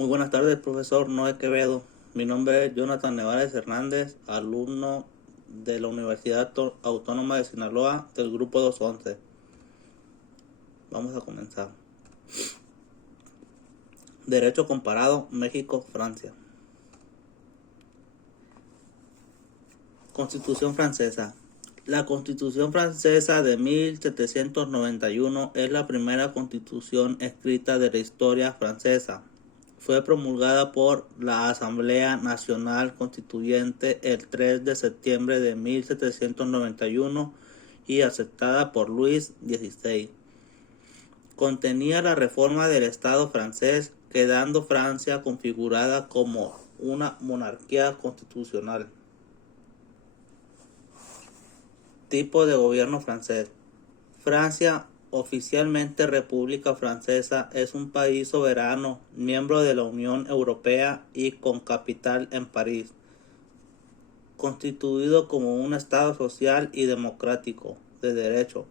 Muy buenas tardes, profesor Noé Quevedo. Mi nombre es Jonathan Nevares Hernández, alumno de la Universidad Autónoma de Sinaloa del grupo 211. Vamos a comenzar. Derecho comparado, México-Francia. Constitución francesa. La Constitución francesa de 1791 es la primera constitución escrita de la historia francesa. Fue promulgada por la Asamblea Nacional Constituyente el 3 de septiembre de 1791 y aceptada por Luis XVI. Contenía la reforma del Estado francés, quedando Francia configurada como una monarquía constitucional. Tipo de gobierno francés. Francia, oficialmente República Francesa, es un país soberano, miembro de la Unión Europea y con capital en París, constituido como un Estado social y democrático, de derecho.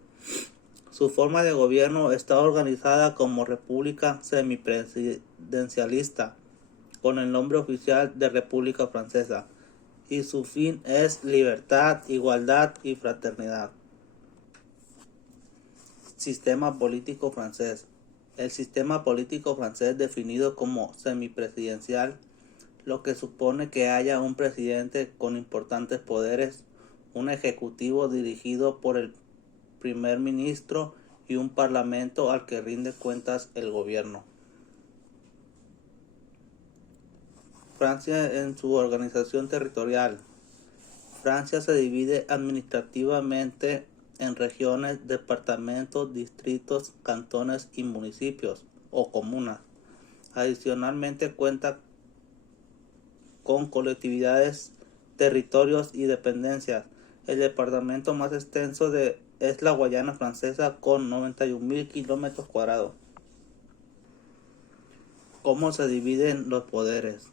Su forma de gobierno está organizada como república semipresidencialista, con el nombre oficial de República Francesa, y su fin es libertad, igualdad y fraternidad. Sistema político francés. El sistema político francés definido como semipresidencial, lo que supone que haya un presidente con importantes poderes, un ejecutivo dirigido por el primer ministro y un parlamento al que rinde cuentas el gobierno. Francia en su organización territorial. Francia se divide administrativamente en regiones, departamentos, distritos, cantones y municipios o comunas. Adicionalmente cuenta con colectividades, territorios y dependencias. El departamento más extenso es la Guayana Francesa con 91.000 kilómetros cuadrados. ¿Cómo se dividen los poderes?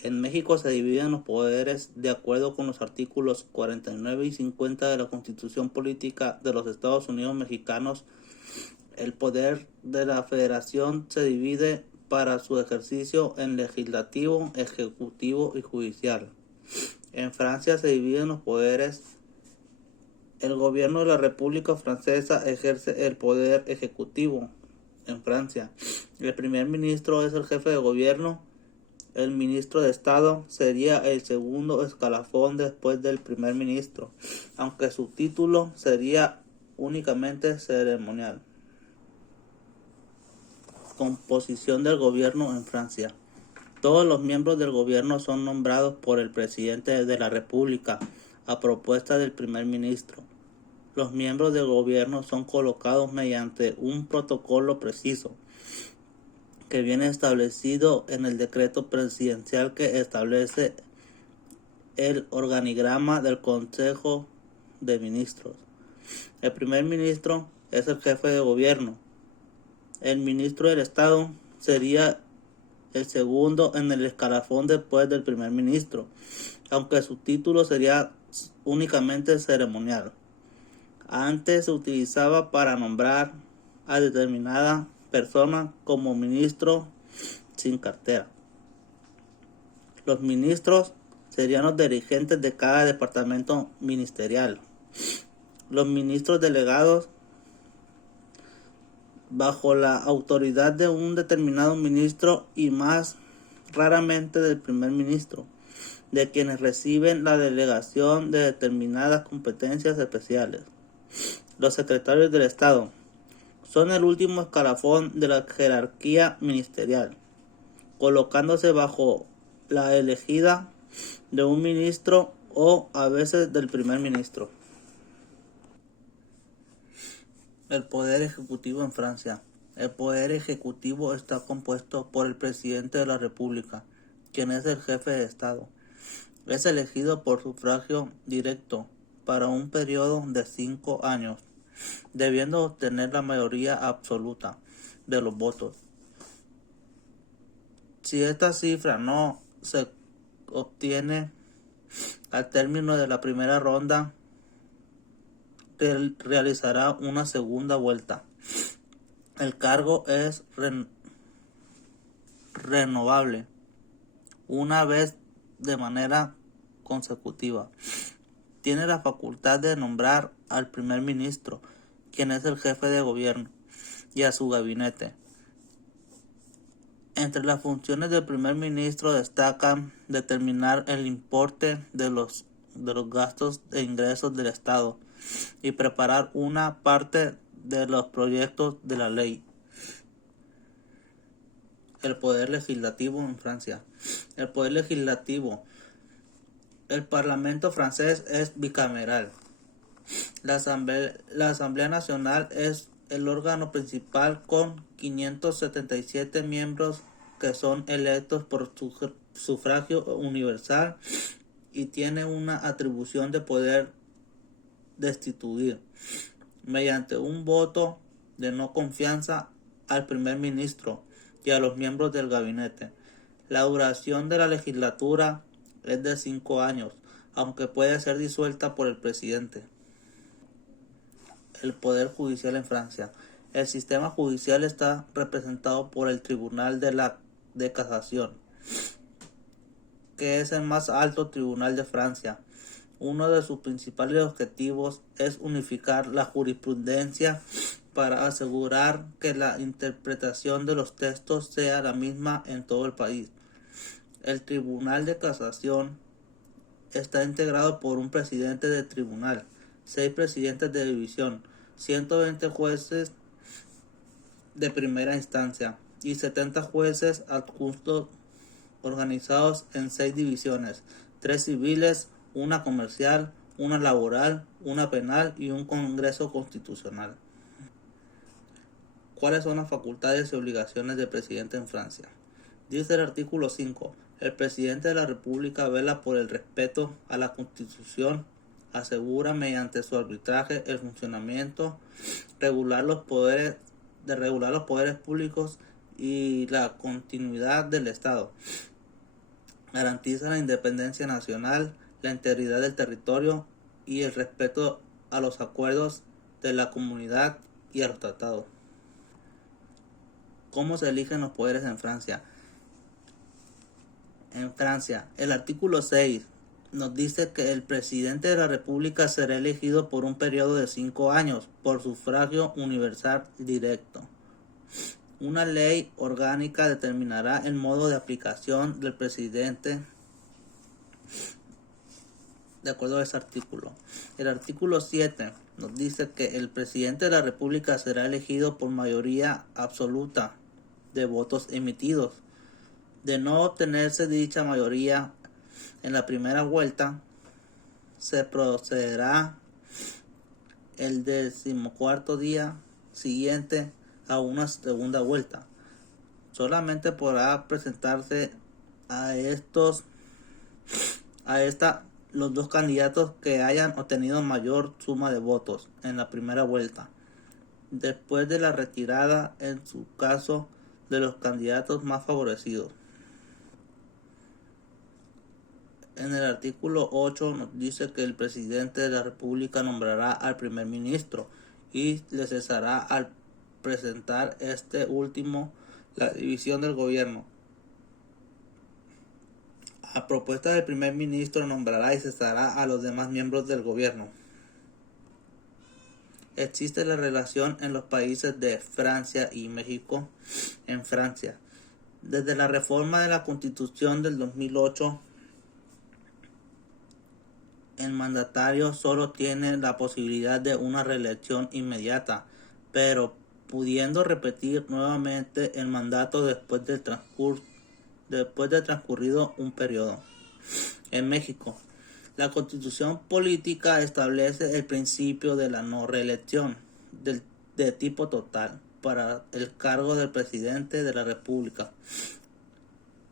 En México se dividen los poderes de acuerdo con los artículos 49 y 50 de la Constitución Política de los Estados Unidos Mexicanos. El poder de la Federación se divide para su ejercicio en legislativo, ejecutivo y judicial. En Francia se dividen los poderes. El gobierno de la República Francesa ejerce el poder ejecutivo en Francia. El primer ministro es el jefe de gobierno. El ministro de Estado sería el segundo escalafón después del primer ministro, aunque su título sería únicamente ceremonial. Composición del gobierno en Francia. Todos los miembros del gobierno son nombrados por el presidente de la República a propuesta del primer ministro. Los miembros del gobierno son colocados mediante un protocolo preciso que viene establecido en el decreto presidencial que establece el organigrama del Consejo de Ministros. El primer ministro es el jefe de gobierno. El ministro del Estado sería el segundo en el escalafón después del primer ministro, aunque su título sería únicamente ceremonial. Antes se utilizaba para nombrar a determinada persona como ministro sin cartera. Los ministros serían los dirigentes de cada departamento ministerial. Los ministros delegados bajo la autoridad de un determinado ministro y más raramente del primer ministro, de quienes reciben la delegación de determinadas competencias especiales. Los secretarios del Estado son el último escalafón de la jerarquía ministerial, colocándose bajo la elegida de un ministro o a veces del primer ministro. El poder ejecutivo en Francia. El poder ejecutivo está compuesto por el presidente de la República, quien es el jefe de Estado. Es elegido por sufragio directo para un periodo de 5 años, debiendo obtener la mayoría absoluta de los votos. Si esta cifra no se obtiene al término de la primera ronda, realizará una segunda vuelta. El cargo es renovable una vez de manera consecutiva. Tiene la facultad de nombrar al primer ministro, quien es el jefe de gobierno, y a su gabinete. Entre las funciones del primer ministro destacan determinar el importe de los gastos e ingresos del Estado y preparar una parte de los proyectos de la ley. El poder legislativo en Francia. El poder legislativo. El Parlamento francés es bicameral. La Asamblea Nacional es el órgano principal con 577 miembros que son electos por sufragio universal y tiene una atribución de poder destituir mediante un voto de no confianza al primer ministro y a los miembros del gabinete. La duración de la legislatura es de 5 años, aunque puede ser disuelta por el presidente. El poder judicial en Francia. El sistema judicial está representado por el Tribunal de Casación, que es el más alto tribunal de Francia. Uno de sus principales objetivos es unificar la jurisprudencia para asegurar que la interpretación de los textos sea la misma en todo el país. El Tribunal de Casación está integrado por un presidente de tribunal, 6 presidentes de división, 120 jueces de primera instancia y 70 jueces adjuntos organizados en 6 divisiones, 3 civiles, una comercial, una laboral, una penal y un congreso constitucional. ¿Cuáles son las facultades y obligaciones del presidente en Francia? Dice el artículo 5. El presidente de la República vela por el respeto a la Constitución, asegura mediante su arbitraje el funcionamiento, regular los poderes públicos y la continuidad del Estado. Garantiza la independencia nacional, la integridad del territorio y el respeto a los acuerdos de la comunidad y a los tratados. ¿Cómo se eligen los poderes en Francia? En Francia, el artículo 6 nos dice que el presidente de la República será elegido por un periodo de 5 años por sufragio universal directo. Una ley orgánica determinará el modo de aplicación del presidente de acuerdo a ese artículo. El artículo 7 nos dice que el presidente de la República será elegido por mayoría absoluta de votos emitidos. De no obtenerse dicha mayoría en la primera vuelta, se procederá el 14º día siguiente a una segunda vuelta. Solamente podrá presentarse los 2 candidatos que hayan obtenido mayor suma de votos en la primera vuelta, después de la retirada en su caso de los candidatos más favorecidos. En el artículo 8 nos dice que el presidente de la República nombrará al primer ministro y le cesará al presentar este último la división del gobierno. A propuesta del primer ministro nombrará y cesará a los demás miembros del gobierno. Existe la relación en los países de Francia y México. En Francia, desde la reforma de la Constitución del 2008, el mandatario solo tiene la posibilidad de una reelección inmediata, pero pudiendo repetir nuevamente el mandato después de transcurrido un periodo. En México, la Constitución política establece el principio de la no reelección de tipo total para el cargo del presidente de la República.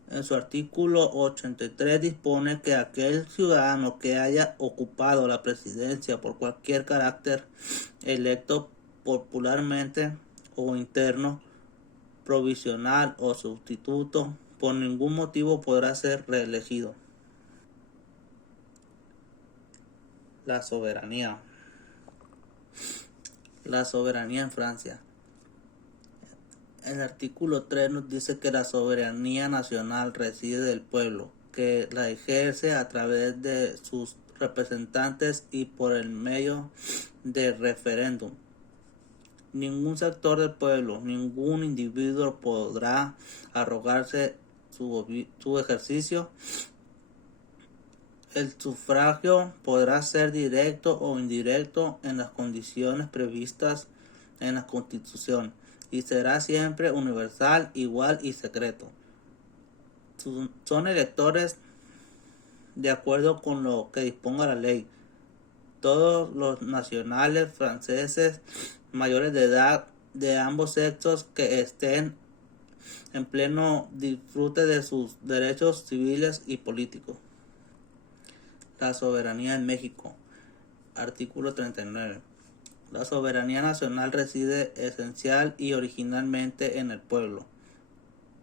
En su artículo 83 dispone que aquel ciudadano que haya ocupado la presidencia por cualquier carácter, electo popularmente o interno, provisional o sustituto, por ningún motivo podrá ser reelegido. La soberanía. La soberanía en Francia. El artículo 3 nos dice que la soberanía nacional reside del pueblo, que la ejerce a través de sus representantes y por el medio del referéndum. Ningún sector del pueblo, ningún individuo podrá arrogarse su ejercicio. El sufragio podrá ser directo o indirecto en las condiciones previstas en la Constitución y será siempre universal, igual y secreto. Son electores de acuerdo con lo que disponga la ley. Todos los nacionales franceses mayores de edad de ambos sexos que estén en pleno disfrute de sus derechos civiles y políticos. La soberanía en México. Artículo 39. La soberanía nacional reside esencial y originalmente en el pueblo.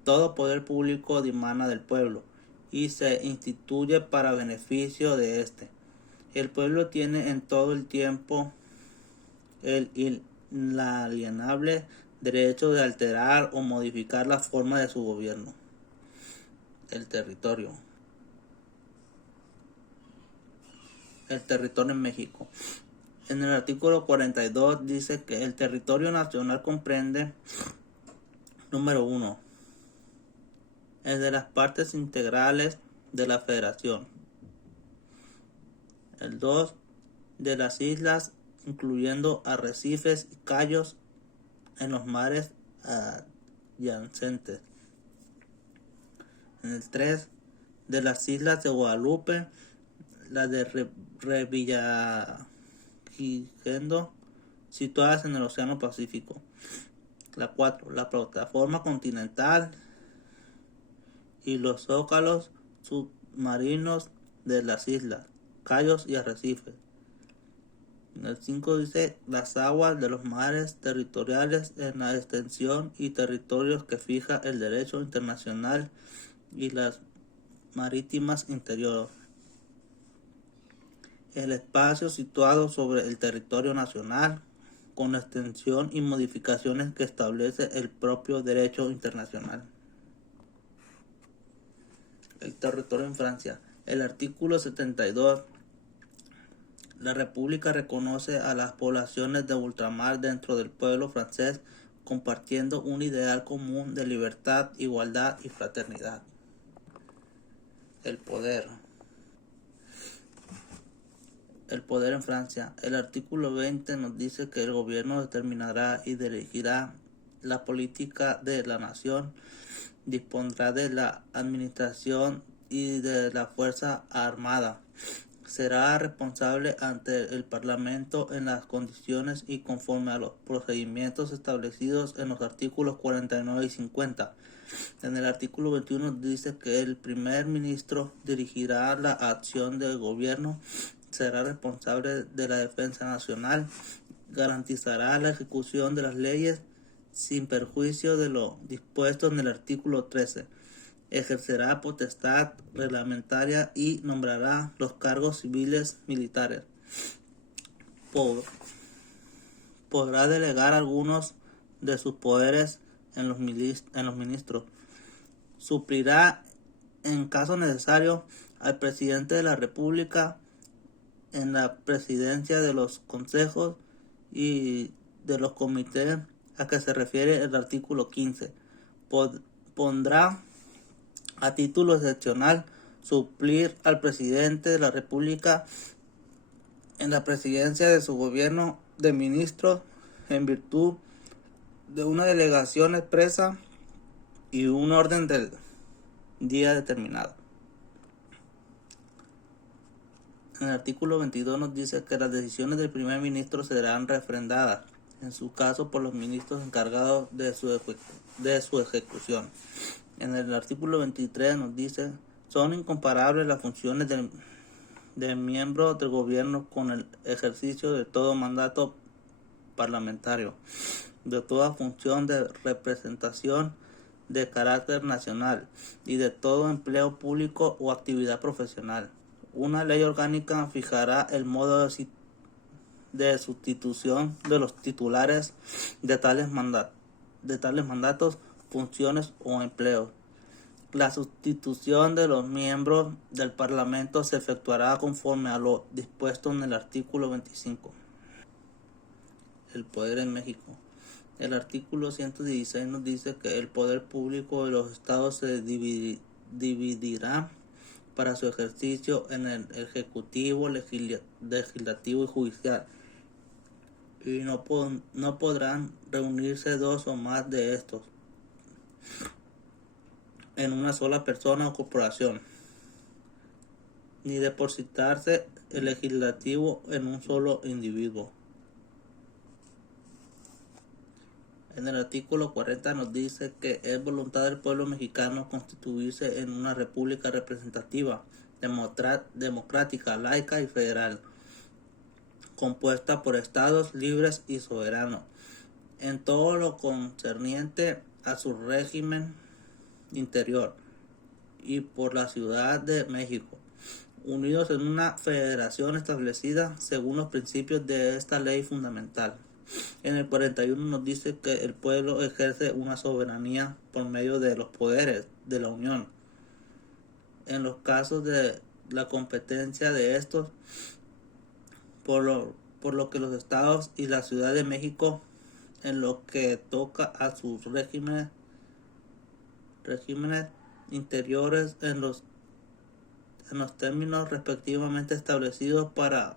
Todo poder público dimana del pueblo y se instituye para beneficio de éste. El pueblo tiene en todo el tiempo el inalienable derecho de alterar o modificar la forma de su gobierno. El territorio. El territorio en México. En el artículo 42 dice que el territorio nacional comprende, número 1, el de las partes integrales de la federación. El 2, de las islas, incluyendo arrecifes y cayos en los mares adyacentes. En el 3, de las islas de Guadalupe, las de Revillagigedo, situadas en el Océano Pacífico. La 4, la plataforma continental y los zócalos submarinos de las islas, cayos y arrecifes. En el 5 dice las aguas de los mares territoriales en la extensión y territorios que fija el derecho internacional y las marítimas interiores. El espacio situado sobre el territorio nacional con la extensión y modificaciones que establece el propio derecho internacional. El territorio en Francia. El artículo 72. La República reconoce a las poblaciones de ultramar dentro del pueblo francés compartiendo un ideal común de libertad, igualdad y fraternidad. El poder. El poder en Francia. El artículo 20 nos dice que el gobierno determinará y dirigirá la política de la nación, dispondrá de la administración y de la fuerza armada. Será responsable ante el Parlamento en las condiciones y conforme a los procedimientos establecidos en los artículos 49 y 50. En el artículo 21 dice que el primer ministro dirigirá la acción del gobierno, será responsable de la defensa nacional, garantizará la ejecución de las leyes sin perjuicio de lo dispuesto en el artículo 13. Ejercerá potestad reglamentaria y nombrará los cargos civiles militares. Podrá delegar algunos de sus poderes en los ministros. Suplirá, en caso necesario, al presidente de la República en la presidencia de los consejos y de los comités a que se refiere el artículo 15. Pondrá a título excepcional suplir al presidente de la República en la presidencia de su gobierno de ministros en virtud de una delegación expresa y un orden del día determinado. En el artículo 22 nos dice que las decisiones del primer ministro serán refrendadas, en su caso por los ministros encargados de su ejecución. En el artículo 23 nos dice, son incomparables las funciones de miembro del gobierno con el ejercicio de todo mandato parlamentario, de toda función de representación de carácter nacional y de todo empleo público o actividad profesional. Una ley orgánica fijará el modo de sustitución de los titulares de tales de tales mandatos, funciones o empleos. La sustitución de los miembros del Parlamento se efectuará conforme a lo dispuesto en el artículo 25. El poder en México. El artículo 116 nos dice que el poder público de los estados se dividirá para su ejercicio en el ejecutivo, legislativo y judicial, y no podrán reunirse dos o más de estos en una sola persona o corporación, ni depositarse el legislativo en un solo individuo. En el artículo 40 nos dice que es voluntad del pueblo mexicano constituirse en una república representativa, democrática, laica y federal, compuesta por estados libres y soberanos, en todo lo concerniente a su régimen interior, y por la Ciudad de México, unidos en una federación establecida según los principios de esta ley fundamental. En el 41 nos dice que el pueblo ejerce una soberanía por medio de los poderes de la Unión. En los casos de la competencia de estos, por lo que los estados y la Ciudad de México, en lo que toca a sus regímenes interiores, en los términos respectivamente establecidos para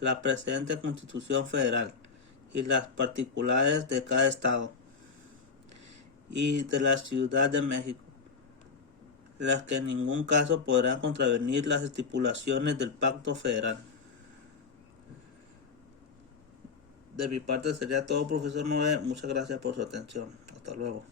la presente Constitución Federal, y las particulares de cada estado y de la Ciudad de México, las que en ningún caso podrán contravenir las estipulaciones del Pacto Federal. De mi parte sería todo, profesor Noé. Muchas gracias por su atención. Hasta luego.